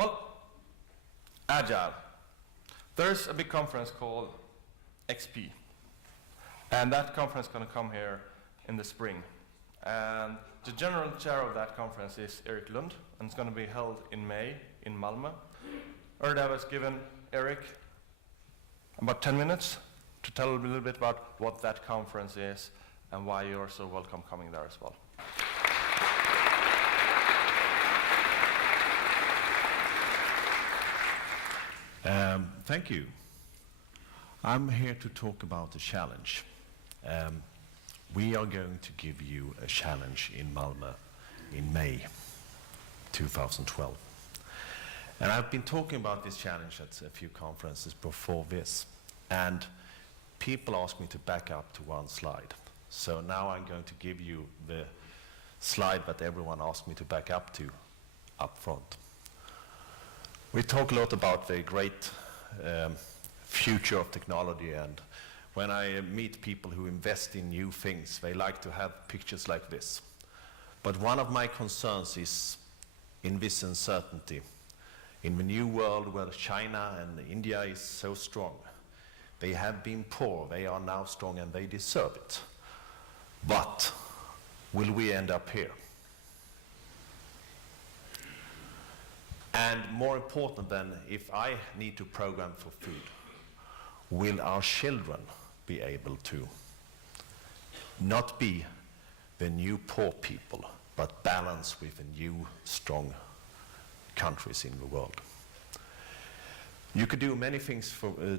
Well, Agile. There's a big conference called XP. And that conference is going to come here in the spring. And the general chair of that conference is Eric Lund, and it's going to be held in May in Malmö. Oredev has given Eric about 10 minutes to tell a little bit about what that conference is and why you're so welcome coming there as well. Thank you. I'm here to talk about the challenge. We are going to give you a challenge in Malmö in May 2012. And I've been talking about this challenge at a few conferences before this, and people ask me to back up to one slide. So now I'm going to give you the slide that everyone asked me to back up to up front. We talk a lot about the great future of technology, and when I meet people who invest in new things, they like to have pictures like this. But one of my concerns is in this uncertainty. In the new world where China and India is so strong, they have been poor, they are now strong, and they deserve it. But will we end up here? And more important than if I need to program for food, will our children be able to not be the new poor people, but balance with the new strong countries in the world? You could do many things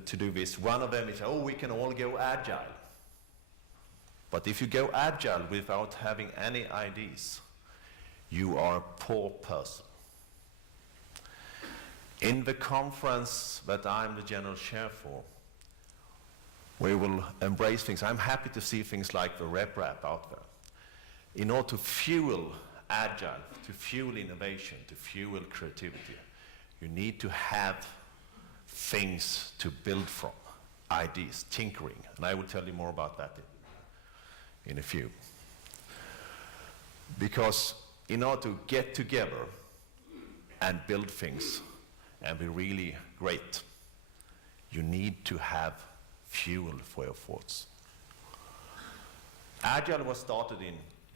to do this. One of them is, oh, we can all go agile. But if you go agile without having any ideas, you are a poor person. In the conference that I'm the general chair for, we will embrace things. I'm happy to see things like the RepRap out there. In order to fuel agile, to fuel innovation, to fuel creativity, you need to have things to build from, ideas, tinkering. And I will tell you more about that in a few. Because in order to get together and build things and be really great, you need to have fuel for your thoughts. Agile was started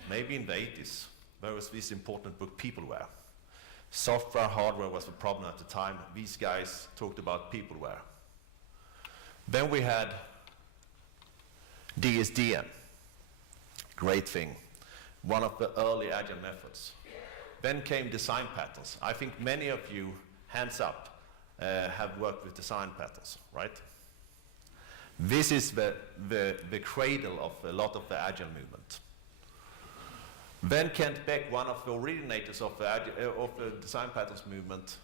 maybe in the 80s. There was this important book, Peopleware. Software, hardware was the problem at the time. These guys talked about peopleware. Then we had DSDN, great thing, one of the early agile methods. Then came design patterns. I think many of you, hands up, have worked with design patterns, right? This is the cradle of a lot of the agile movement. Then Kent Beck, one of the originators of the design patterns movement,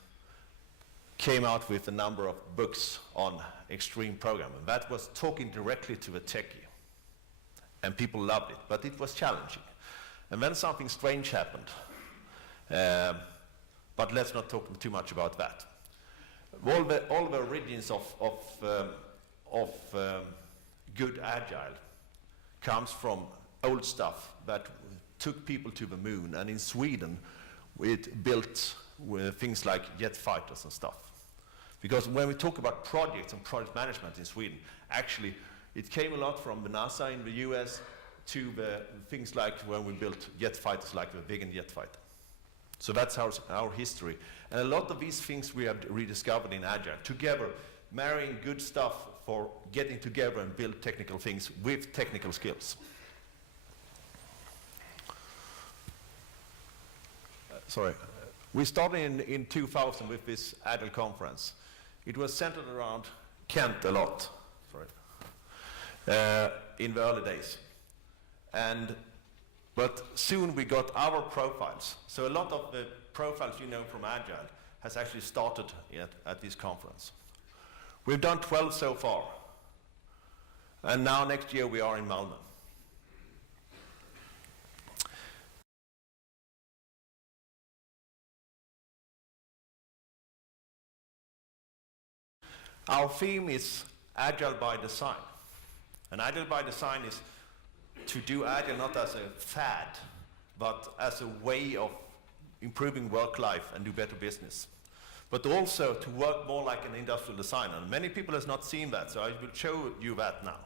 came out with a number of books on extreme programming. That was talking directly to the techie. And people loved it, but it was challenging. And then something strange happened. But let's not talk too much about that. All the origins of good agile comes from old stuff that took people to the moon, and in Sweden it built things like jet fighters and stuff. Because when we talk about projects and project management in Sweden, actually it came a lot from the NASA in the US to the things like when we built jet fighters like the Viggen jet fighter. So that's our history. And a lot of these things we have rediscovered in Agile, together, marrying good stuff for getting together and build technical things with technical skills. We started in 2000 with this Agile conference. It was centered around Kent a lot, in the early days. But soon we got our profiles. So a lot of the profiles you know from Agile has actually started at this conference. We've done 12 so far. And now next year we are in Malmö. Our theme is Agile by Design. And Agile by Design is to do Agile not as a fad, but as a way of improving work life and do better business. but also to work more like an industrial designer. And many people have not seen that, so I will show you that now.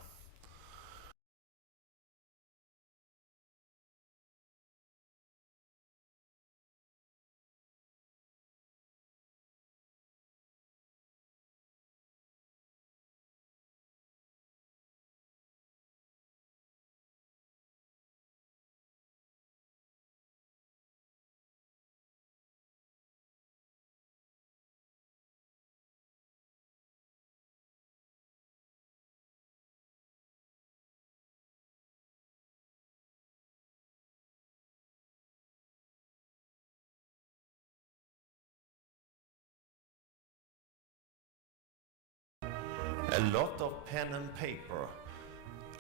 A lot of pen and paper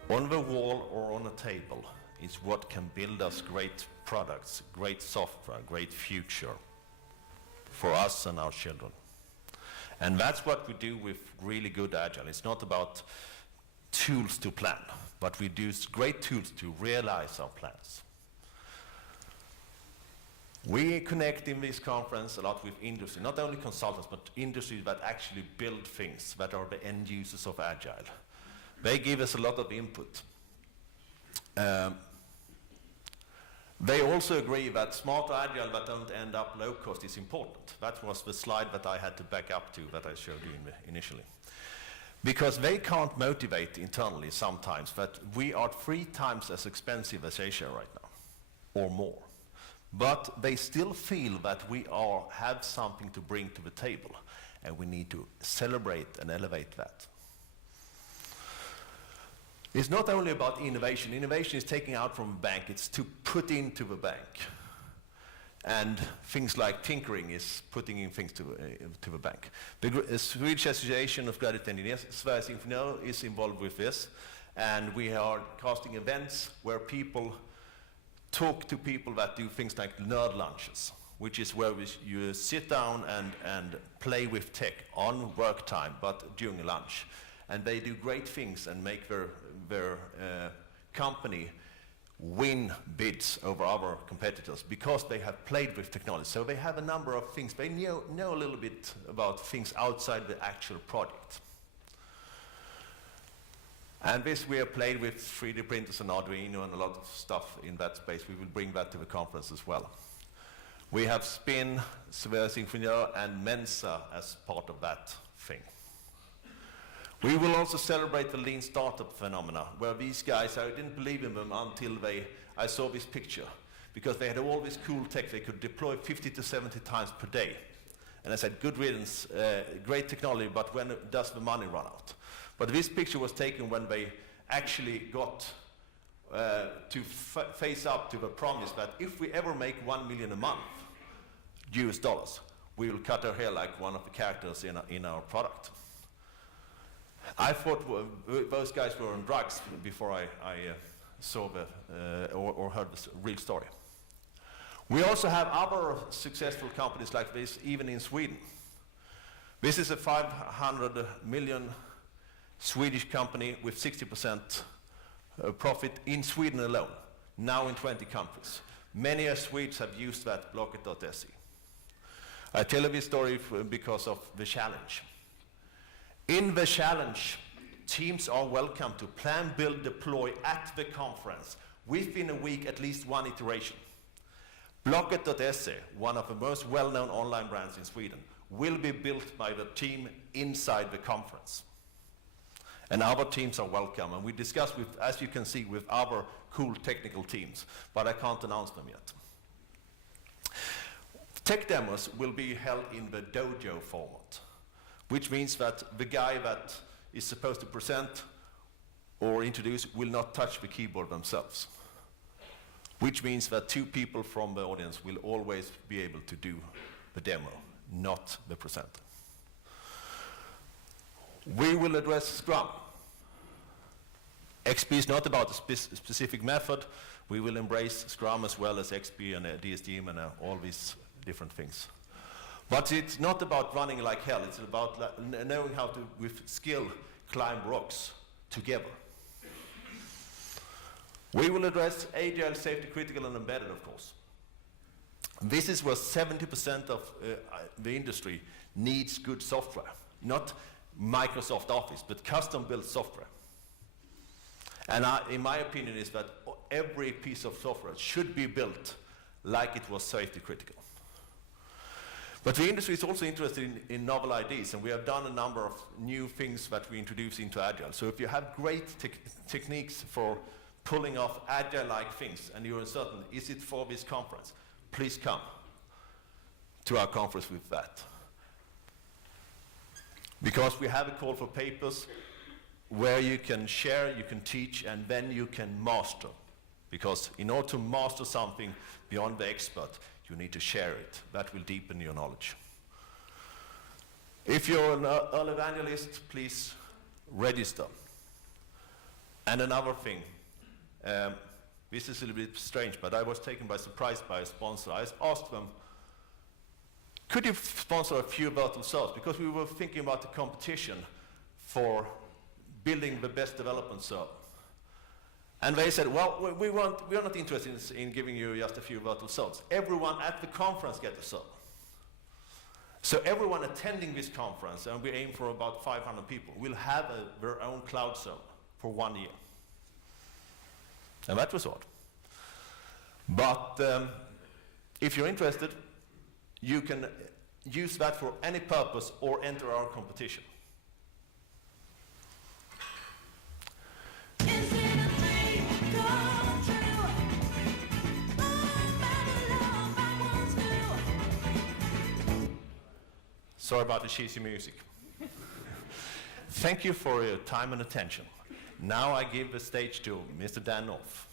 on the wall or on a table is what can build us great products, great software, great future for us and our children. And that's what we do with really good Agile. It's not about tools to plan, but we use great tools to realize our plans. We connect in this conference a lot with industry, not only consultants, but industry that actually build things, that are the end users of Agile. They give us a lot of input. They also agree that smart Agile that don't end up low cost is important. That was the slide that I had to back up to that I showed you initially. Because they can't motivate internally sometimes that we are 3 times as expensive as Asia right now, or more. But they still feel that we have something to bring to the table, and we need to celebrate and elevate that. It's not only about innovation. Innovation is taking out from the bank, it's to put into the bank. And things like tinkering is putting in things to the bank. The Swedish Association of Graduate Engineers, Sveriges Ingenjörer, is involved with this, and we are casting events where people talk to people that do things like nerd lunches, which is where you sit down and play with tech on work time, but during lunch. And they do great things and make their company win bids over other competitors because they have played with technology. So they have a number of things. They know a little bit about things outside the actual project. And this we have played with 3D printers and Arduino and a lot of stuff in that space. We will bring that to the conference as well. We have Spin, Sveriges Ingenjörer, and Mensa as part of that thing. We will also celebrate the lean startup phenomena, where these guys, I didn't believe in them until I saw this picture, because they had all this cool tech. They could deploy 50 to 70 times per day. And I said, good riddance, great technology, but when does the money run out? But this picture was taken when they actually got to face up to the promise that if we ever make 1 million a month, US dollars, we will cut our hair like one of the characters in our product. I thought those guys were on drugs before I saw or heard the real story. We also have other successful companies like this, even in Sweden. This is a 500 million Swedish company with 60% profit in Sweden alone, now in 20 countries. Many Swedes have used that Blocket.se. I tell you this story because of the challenge. In the challenge, teams are welcome to plan, build, deploy at the conference within a week, at least one iteration. Blocket.se, one of the most well-known online brands in Sweden, will be built by the team inside the conference. And other teams are welcome, and we discuss with, as you can see, with other cool technical teams, but I can't announce them yet. Tech demos will be held in the dojo format, which means that the guy that is supposed to present or introduce will not touch the keyboard themselves, which means that 2 people from the audience will always be able to do the demo, not the presenter. We will address Scrum. XP is not about a specific method. We will embrace Scrum as well as XP and DSDM and all these different things. But it's not about running like hell. It's about knowing how to, with skill, climb rocks together. We will address Agile, safety critical, and embedded, of course. This is where 70% of the industry needs good software, not Microsoft Office, but custom-built software. And in my opinion is that every piece of software should be built like it was safety critical. But the industry is also interested in novel ideas, and we have done a number of new things that we introduce into Agile. So if you have great techniques for pulling off Agile-like things, and you're uncertain, is it for this conference? Please come to our conference with that. Because we have a call for papers where you can share, you can teach, and then you can master. Because in order to master something beyond the expert, you need to share it. That will deepen your knowledge. If you're an early evangelist, please register. And another thing, this is a little bit strange, but I was taken by surprise by a sponsor. I asked them, could you sponsor a few virtual servers? Because we were thinking about the competition for building the best development server. And they said, well, we are not interested in giving you just a few virtual servers. Everyone at the conference gets a server. So everyone attending this conference, and we aim for about 500 people, will have their own cloud server for 1 year. And that was odd. But if you're interested, you can use that for any purpose or enter our competition. Sorry about the cheesy music. Thank you for your time and attention. Now I give the stage to Mr. Dan North.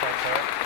Thanks, Eric.